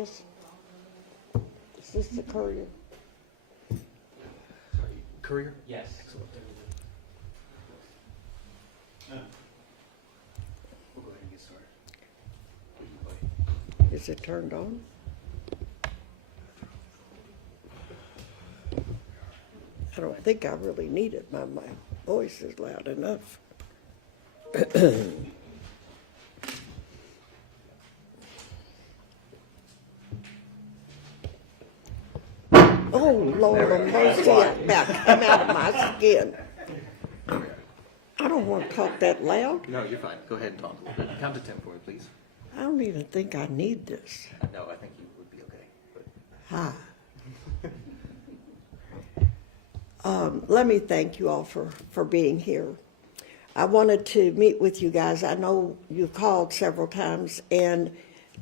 Marcus? Is this the courier? Sorry, Courier? Yes. Excellent. We'll go ahead and get started. Is it turned on? I don't think I really need it. My voice is loud enough. Oh, Lord of mercy, I'm about to come out of my skin. I don't want to talk that loud. No, you're fine. Go ahead and talk a little bit. Count to 10 for me, please. I don't even think I need this. No, I think you would be okay. But Hi. Let me thank you all for being here. I wanted to meet with you guys. I know you called several times and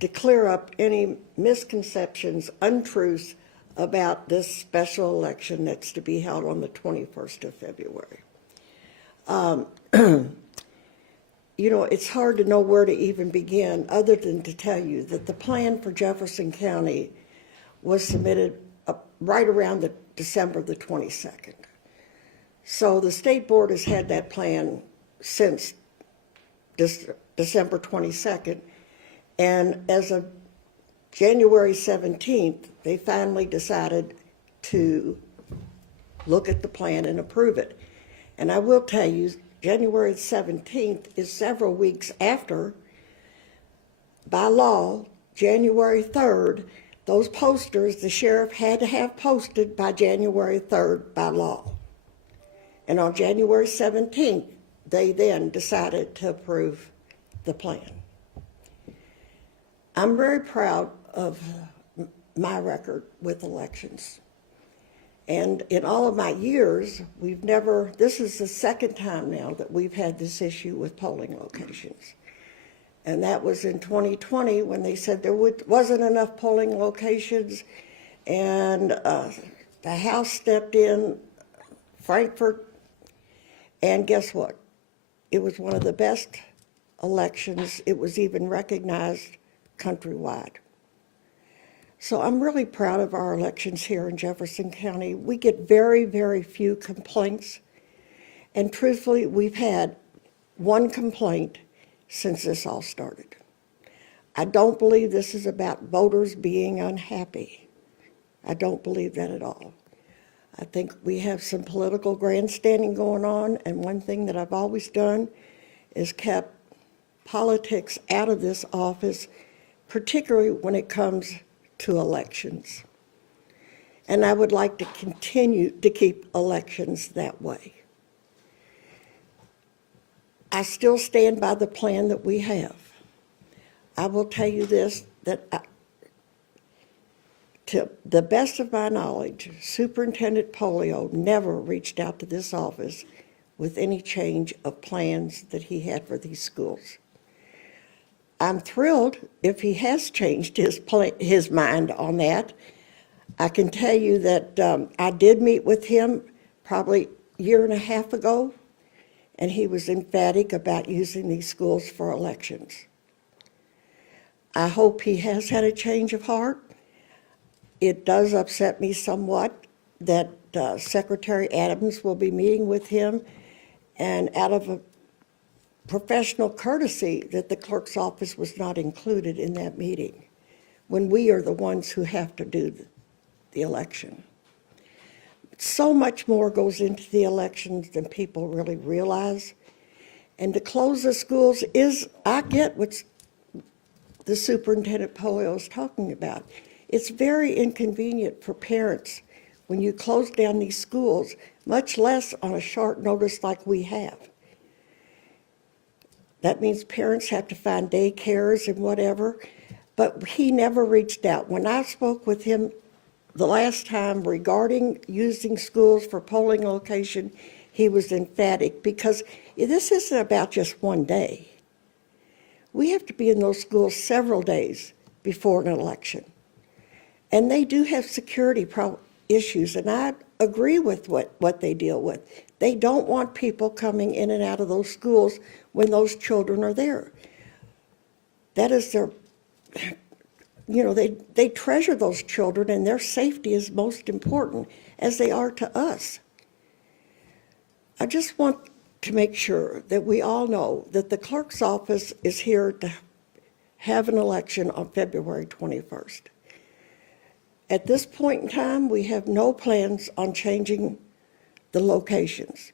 to clear up any misconceptions, untruths about this special election that's to be held on the 21st of February. You know, it's hard to know where to even begin other than to tell you that the plan for Jefferson County was submitted right around the December the 22nd. So the state board has had that plan since December 22nd, and as of January 17th, they finally decided to look at the plan and approve it. And I will tell you, January 17th is several weeks after, by law, January 3rd, those posters the sheriff had to have posted by January 3rd by law. And on January 17th, they then decided to approve the plan. I'm very proud of my record with elections. And in all of my years, this is the second time now that we've had this issue with polling locations. And that was in 2020 when they said there wasn't enough polling locations, and the House stepped in, Frankfurt, and guess what? It was one of the best elections. It was even recognized countrywide. So I'm really proud of our elections here in Jefferson County. We get very, very few complaints. And truthfully, we've had one complaint since this all started. I don't believe this is about voters being unhappy. I don't believe that at all. I think we have some political grandstanding going on, and one thing that I've always done is kept politics out of this office, particularly when it comes to elections. And I would like to continue to keep elections that way. I still stand by the plan that we have. I will tell you this, that to the best of my knowledge, Superintendent Polio never reached out to this office with any change of plans that he had for these schools. I'm thrilled if he has changed his mind on that. I can tell you that I did meet with him probably a year and a half ago, and he was emphatic about using these schools for elections. I hope he has had a change of heart. It does upset me somewhat that Secretary Adams will be meeting with him, and out of a professional courtesy that the clerk's office was not included in that meeting when we are the ones who have to do the election. So much more goes into the elections than people really realize. And to close the schools I get what the Superintendent Polio is talking about. It's very inconvenient for parents when you close down these schools, much less on a short notice like we have. That means parents have to find daycares and whatever, but he never reached out. When I spoke with him the last time regarding using schools for polling location, he was emphatic because this isn't about just one day. We have to be in those schools several days before an election. And they do have security issues, and I agree with what they deal with. They don't want people coming in and out of those schools when those children are there. That is they treasure those children, and their safety is most important, as they are to us. I just want to make sure that we all know that the clerk's office is here to have an election on February 21st. At this point in time, we have no plans on changing the locations.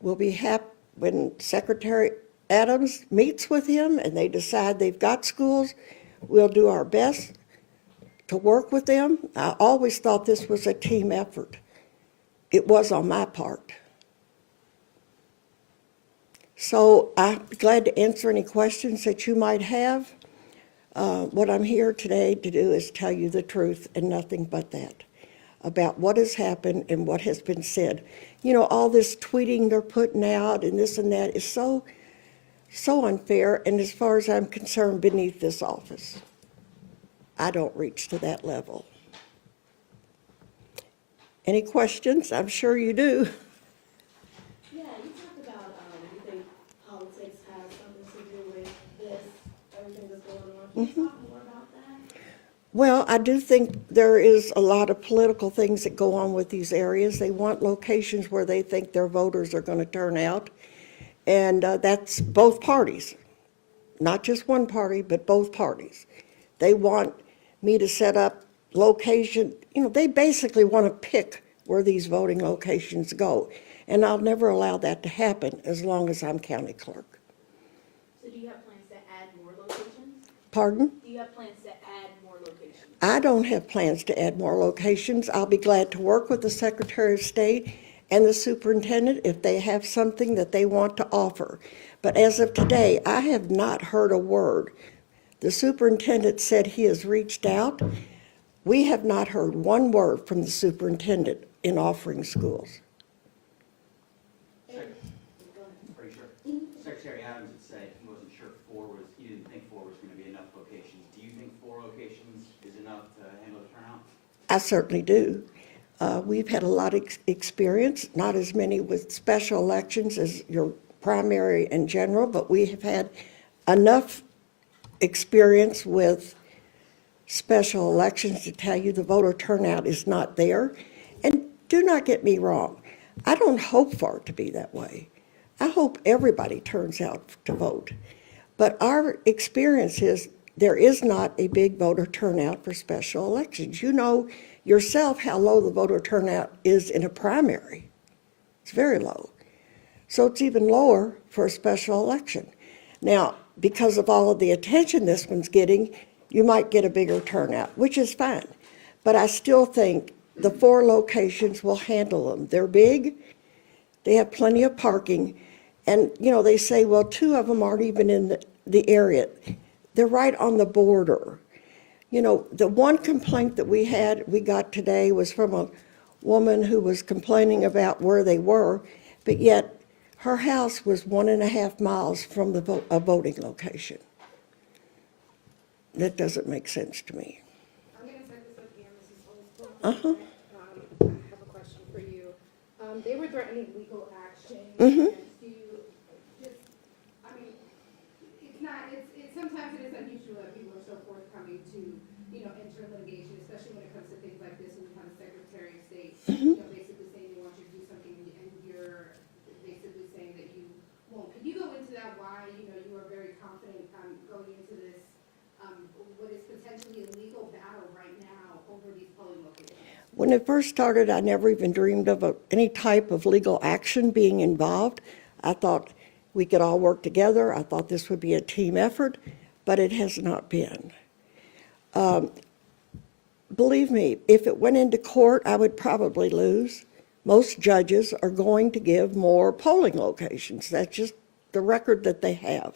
We'll be happy when Secretary Adams meets with him and they decide they've got schools. We'll do our best to work with them. I always thought this was a team effort. It was on my part. So I'm glad to answer any questions that you might have. What I'm here today to do is tell you the truth and nothing but that about what has happened and what has been said. All this tweeting they're putting out and this and that is so unfair, and as far as I'm concerned, beneath this office. I don't reach to that level. Any questions? I'm sure you do. Yeah, you talked about, you think politics has something to do with this, everything that's going on. Can you talk more about that? Well, I do think there is a lot of political things that go on with these areas. They want locations where they think their voters are going to turn out, and that's both parties, not just one party, but both parties. They want me to set up location, they basically want to pick where these voting locations go, and I'll never allow that to happen as long as I'm county clerk. So do you have plans to add more locations? Pardon? Do you have plans to add more locations? I don't have plans to add more locations. I'll be glad to work with the Secretary of State and the superintendent if they have something that they want to offer. But as of today, I have not heard a word. The superintendent said he has reached out. We have not heard one word from the superintendent in offering schools. Pretty sure. Secretary Adams had said he wasn't sure he didn't think four was going to be enough locations. Do you think 4 locations is enough to handle the turnout? I certainly do. We've had a lot of experience, not as many with special elections as your primary and general, but we have had enough experience with special elections to tell you the voter turnout is not there. And do not get me wrong, I don't hope for it to be that way. I hope everybody turns out to vote. But our experience is there is not a big voter turnout for special elections. You know yourself how low the voter turnout is in a primary. It's very low. So it's even lower for a special election. Now, because of all of the attention this one's getting, you might get a bigger turnout, which is fine. But I still think the 4 locations will handle them. They're big, they have plenty of parking, and they say, well, 2 of them aren't even in the area. They're right on the border. The one complaint that we got today was from a woman who was complaining about where they were, but yet her house was 1.5 miles from a voting location. That doesn't make sense to me. I'm going to set this up here, Mrs. Holsclaw. Uh-huh. I have a question for you. They were threatening legal action Mm-hmm. against you. Sometimes it is unusual that people are so forthcoming to, enter litigation, especially when it comes to things like this, when you have a Secretary of State, basically saying they want you to do something, and you're basically saying that you won't. Could you go into that, why, you are very confident going into this, what is potentially a legal battle right now over these polling locations? When it first started, I never even dreamed of any type of legal action being involved. I thought we could all work together. I thought this would be a team effort, but it has not been. Believe me, if it went into court, I would probably lose. Most judges are going to give more polling locations. That's just the record that they have.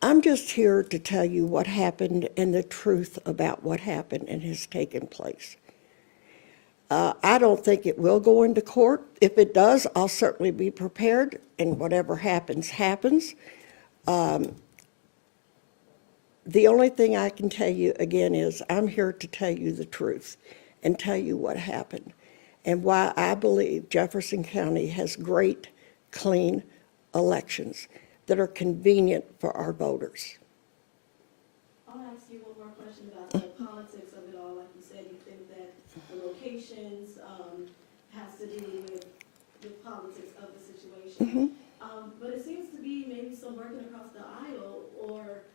I'm just here to tell you what happened and the truth about what happened and has taken place. I don't think it will go into court. If it does, I'll certainly be prepared, and whatever happens, happens. The only thing I can tell you again is I'm here to tell you the truth and tell you what happened and why I believe Jefferson County has great, clean elections that are convenient for our voters. I'll ask you one more question about the politics of it all. Like you said, you think that the locations, has to do with politics of the situation. But it seems to be maybe some working across the aisle, or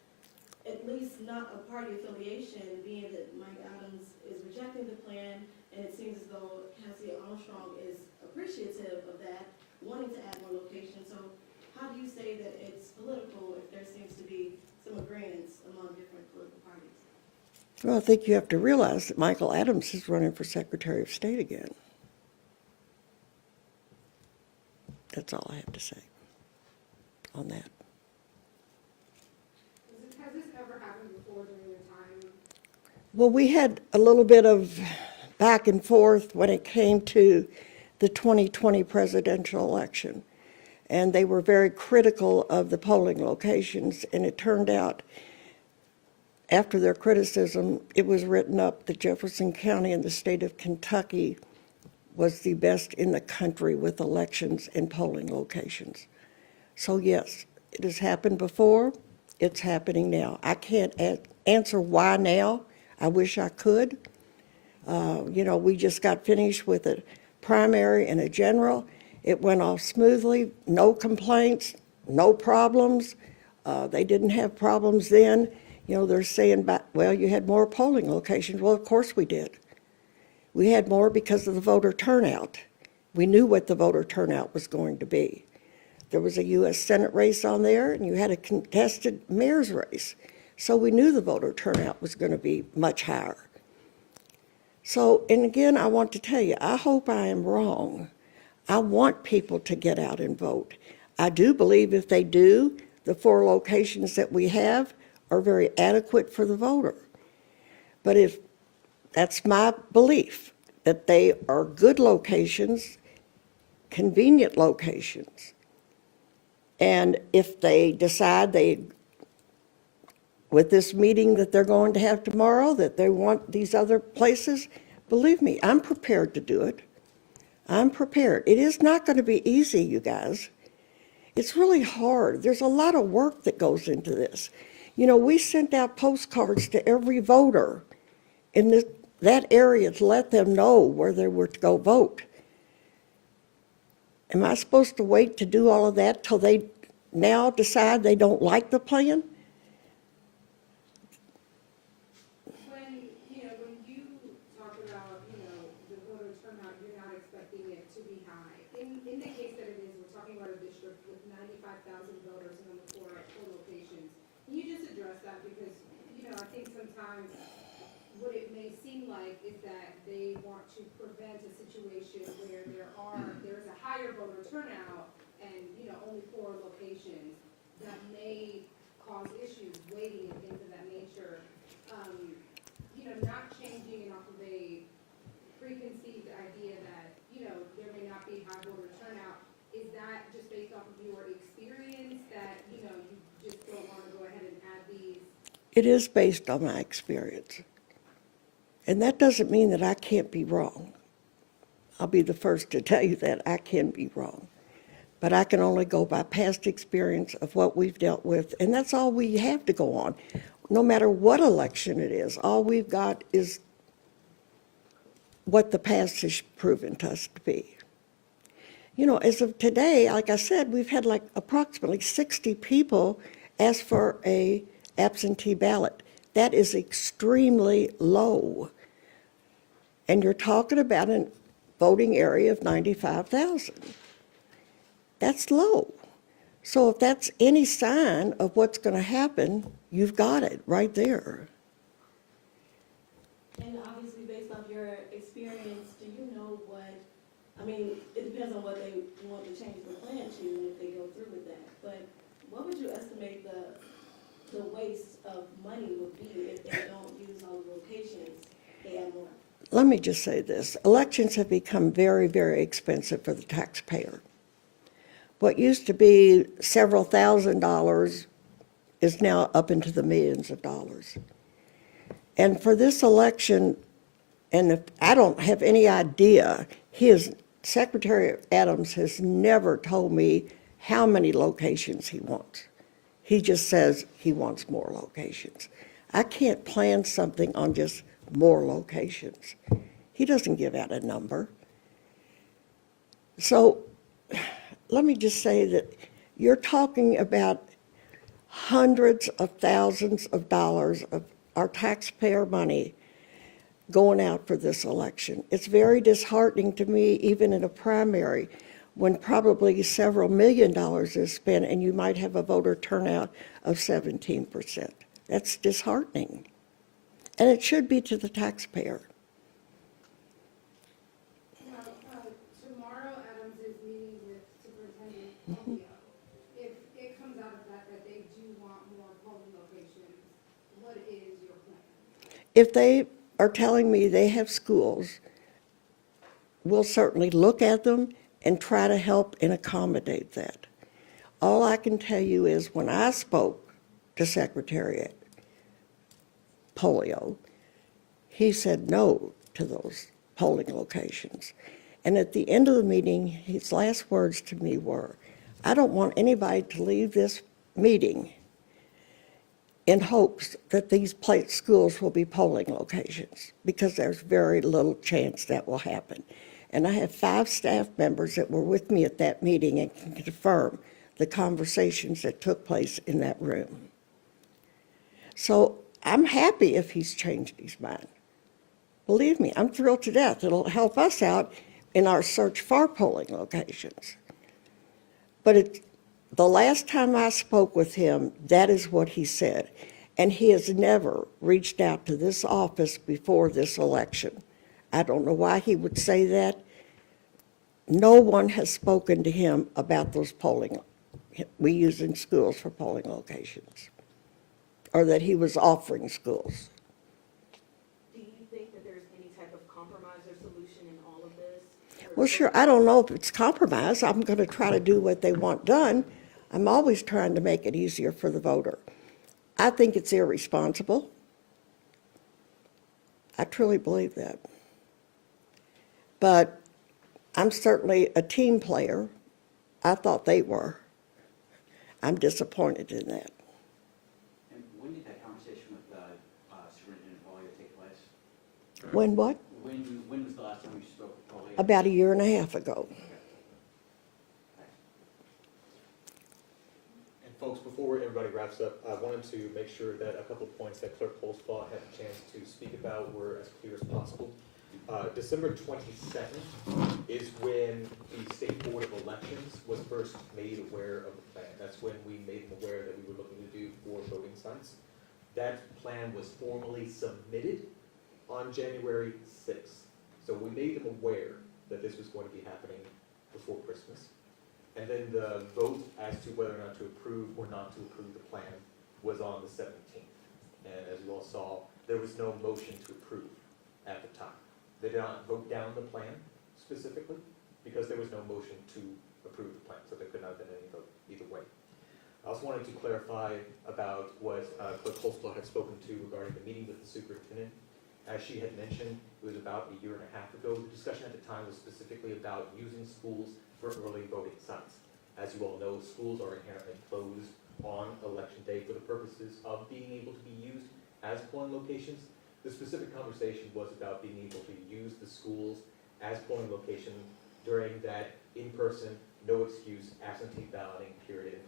at least not a party affiliation, being that Mike Adams is rejecting the plan, and it seems as though Cassie Armstrong is appreciative of that, wanting to add more locations. So how do you say that it's political if there seems to be some agreements among different political parties? Well, I think you have to realize that Michael Adams is running for Secretary of State again. That's all I have to say on that. Has this ever happened before during your time? Well, we had a little bit of back and forth when it came to the 2020 presidential election. And they were very critical of the polling locations. And it turned out, after their criticism, it was written up that Jefferson County in the state of Kentucky was the best in the country with elections and polling locations. So yes, it has happened before, it's happening now. I can't answer why now. I wish I could. You know, we just got finished with a primary and a general. It went off smoothly, no complaints, no problems. They didn't have problems then. You know, they're saying, well, you had more polling locations. Well, of course we did. We had more because of the voter turnout. We knew what the voter turnout was going to be. There was a U.S. Senate race on there, and you had a contested mayor's race. So we knew the voter turnout was going to be much higher. So, and again, I want to tell you, I hope I am wrong. I want people to get out and vote. I do believe if they do, the 4 locations that we have are very adequate for the voter. But if that's my belief, that they are good locations, convenient locations. And if they decide with this meeting that they're going to have tomorrow, that they want these other places, believe me, I'm prepared to do it. I'm prepared. It is not going to be easy, you guys. It's really hard. There's a lot of work that goes into this. You know, we sent out postcards to every voter in that area to let them know where they were to go vote. Am I supposed to wait to do all of that till they now decide they don't like the plan? When you talk about, the voter turnout, you're not expecting it to be high. In the case that it is, we're talking about a district with 95,000 voters and only 4 locations. Can you just address that? Because, I think sometimes what it may seem like is that they want to prevent a situation where there's a higher voter turnout and, only 4 locations that may cause issues waiting and things of that nature. Not changing it off of a preconceived idea that, there may not be high voter turnout. Is that just based off of your experience that, you just don't want to go ahead and add these? It is based on my experience. And that doesn't mean that I can't be wrong. I'll be the first to tell you that I can be wrong. But I can only go by past experience of what we've dealt with, and that's all we have to go on. No matter what election it is, all we've got is what the past has proven to us to be. As of today, like I said, we've had like approximately 60 people ask for a absentee ballot. That is extremely low. And you're talking about a voting area of 95,000. That's low. So if that's any sign of what's going to happen, you've got it right there. And obviously, based off your experience, do you know it depends on what they want to change the plan to and if they go through with that. But what would you estimate the waste of money would be if they don't use all the locations they have more? Let me just say this. Elections have become very, very expensive for the taxpayer. What used to be several $1,000s is now up into the millions of dollars. And for this election, and if I don't have any idea, Secretary Adams has never told me how many locations he wants. He just says he wants more locations. I can't plan something on just more locations. He doesn't give out a number. So let me just say that you're talking about hundreds of thousands of dollars of our taxpayer money going out for this election. It's very disheartening to me, even in a primary, when probably several $1 million is spent and you might have a voter turnout of 17%. That's disheartening. And it should be to the taxpayer. Now, tomorrow Adams is meeting with Superintendent Holsclaw. If it comes out of that they do want more polling locations, what is your plan? If they are telling me they have schools, we'll certainly look at them and try to help and accommodate that. All I can tell you is when I spoke to Secretary Polio, he said no to those polling locations. And at the end of the meeting, his last words to me were, I don't want anybody to leave this meeting in hopes that these schools will be polling locations, because there's very little chance that will happen. And I have 5 staff members that were with me at that meeting and can confirm the conversations that took place in that room. So I'm happy if he's changed his mind. Believe me, I'm thrilled to death. It'll help us out in our search for polling locations. But the last time I spoke with him, that is what he said. And he has never reached out to this office before this election. I don't know why he would say that. No one has spoken to him about those polling we use in schools for polling locations, or that he was offering schools. Do you think that there's any type of compromise or solution in all of this? Well, sure, I don't know if it's compromise. I'm going to try to do what they want done. I'm always trying to make it easier for the voter. I think it's irresponsible. I truly believe that. But I'm certainly a team player. I thought they were. I'm disappointed in that. And when did that conversation with Superintendent Polio take place? When what? When was the last time you spoke with Polio? About 1.5 years ago. And folks, before everybody wraps up, I wanted to make sure that a couple of points that Clerk Holsclaw had a chance to speak about were as clear as possible. December 22nd is when the State Board of Elections was first made aware of the plan. That's when we made them aware that we were looking to do 4 voting sites. That plan was formally submitted on January 6th. So we made them aware that this was going to be happening before Christmas. And then the vote as to whether or not to approve or not to approve the plan was on the 17th. And as you all saw, there was no motion to approve at the time. They did not vote down the plan specifically because there was no motion to approve the plan, so there could not have been any vote either way. I also wanted to clarify about what Clerk Holsclaw had spoken to regarding the meeting with the superintendent. As she had mentioned, it was about 1.5 years ago. The discussion at the time was specifically about using schools for early voting sites. As you all know, schools are inherently closed on election day for the purposes of being able to be used as polling locations. The specific conversation was about being able to use the schools as polling locations during that in-person, no excuse absentee balloting period and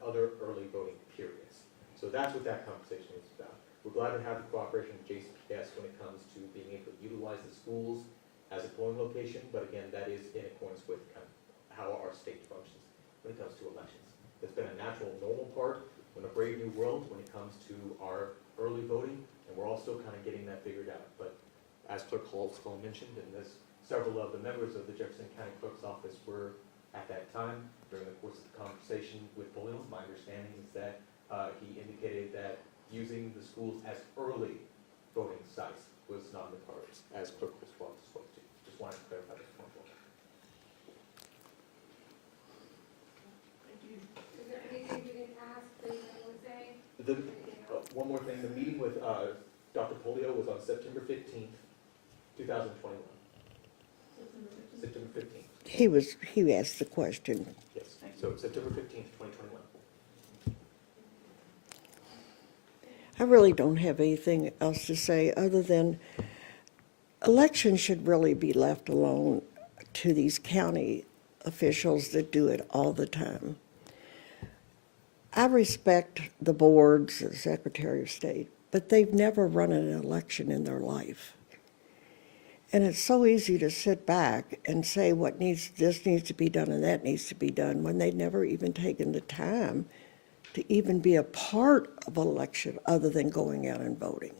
other early voting periods. So that's what that conversation was about. We're glad to have the cooperation of JCPS when it comes to being able to utilize the schools as a polling location, but again, that is in accordance with kind of how our state functions when it comes to elections. It's been a natural, normal part in a brave new world when it comes to our early voting, and we're all still kind of getting that figured out. But as Clerk Holsclaw mentioned, and as several of the members of the Jefferson County Clerk's office were at that time, during the course of the conversation with Polio, my understanding is that he indicated that using the schools as early voting sites was not in the cards, as Clerk Holsclaw spoke to. Just wanted to clarify this point. Is there anything we didn't ask that you want to say? One more thing, the meeting with Dr. Polio was on September 15th, 2021. September 15th. He asked the question. Yes, so September 15th, 2021. I really don't have anything else to say other than elections should really be left alone to these county officials that do it all the time. I respect the boards, the Secretary of State, but they've never run an election in their life. And it's so easy to sit back and say this needs to be done and that needs to be done when they've never even taken the time to even be a part of an election other than going out and voting.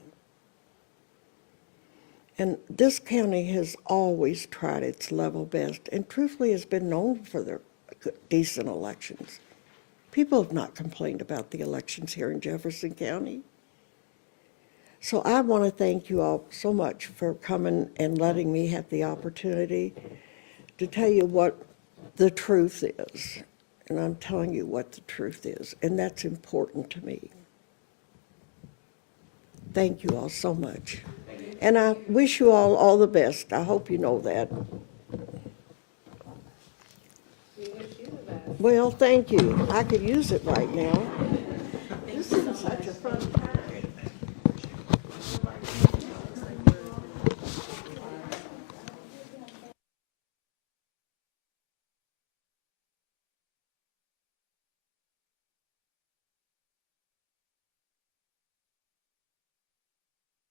And this county has always tried its level best and truthfully has been known for their decent elections. People have not complained about the elections here in Jefferson County. So I want to thank you all so much for coming and letting me have the opportunity to tell you what the truth is. And I'm telling you what the truth is, and that's important to me. Thank you all so much. And I wish you all the best. I hope you know that. We wish you the best. Well, thank you. I could use it right now.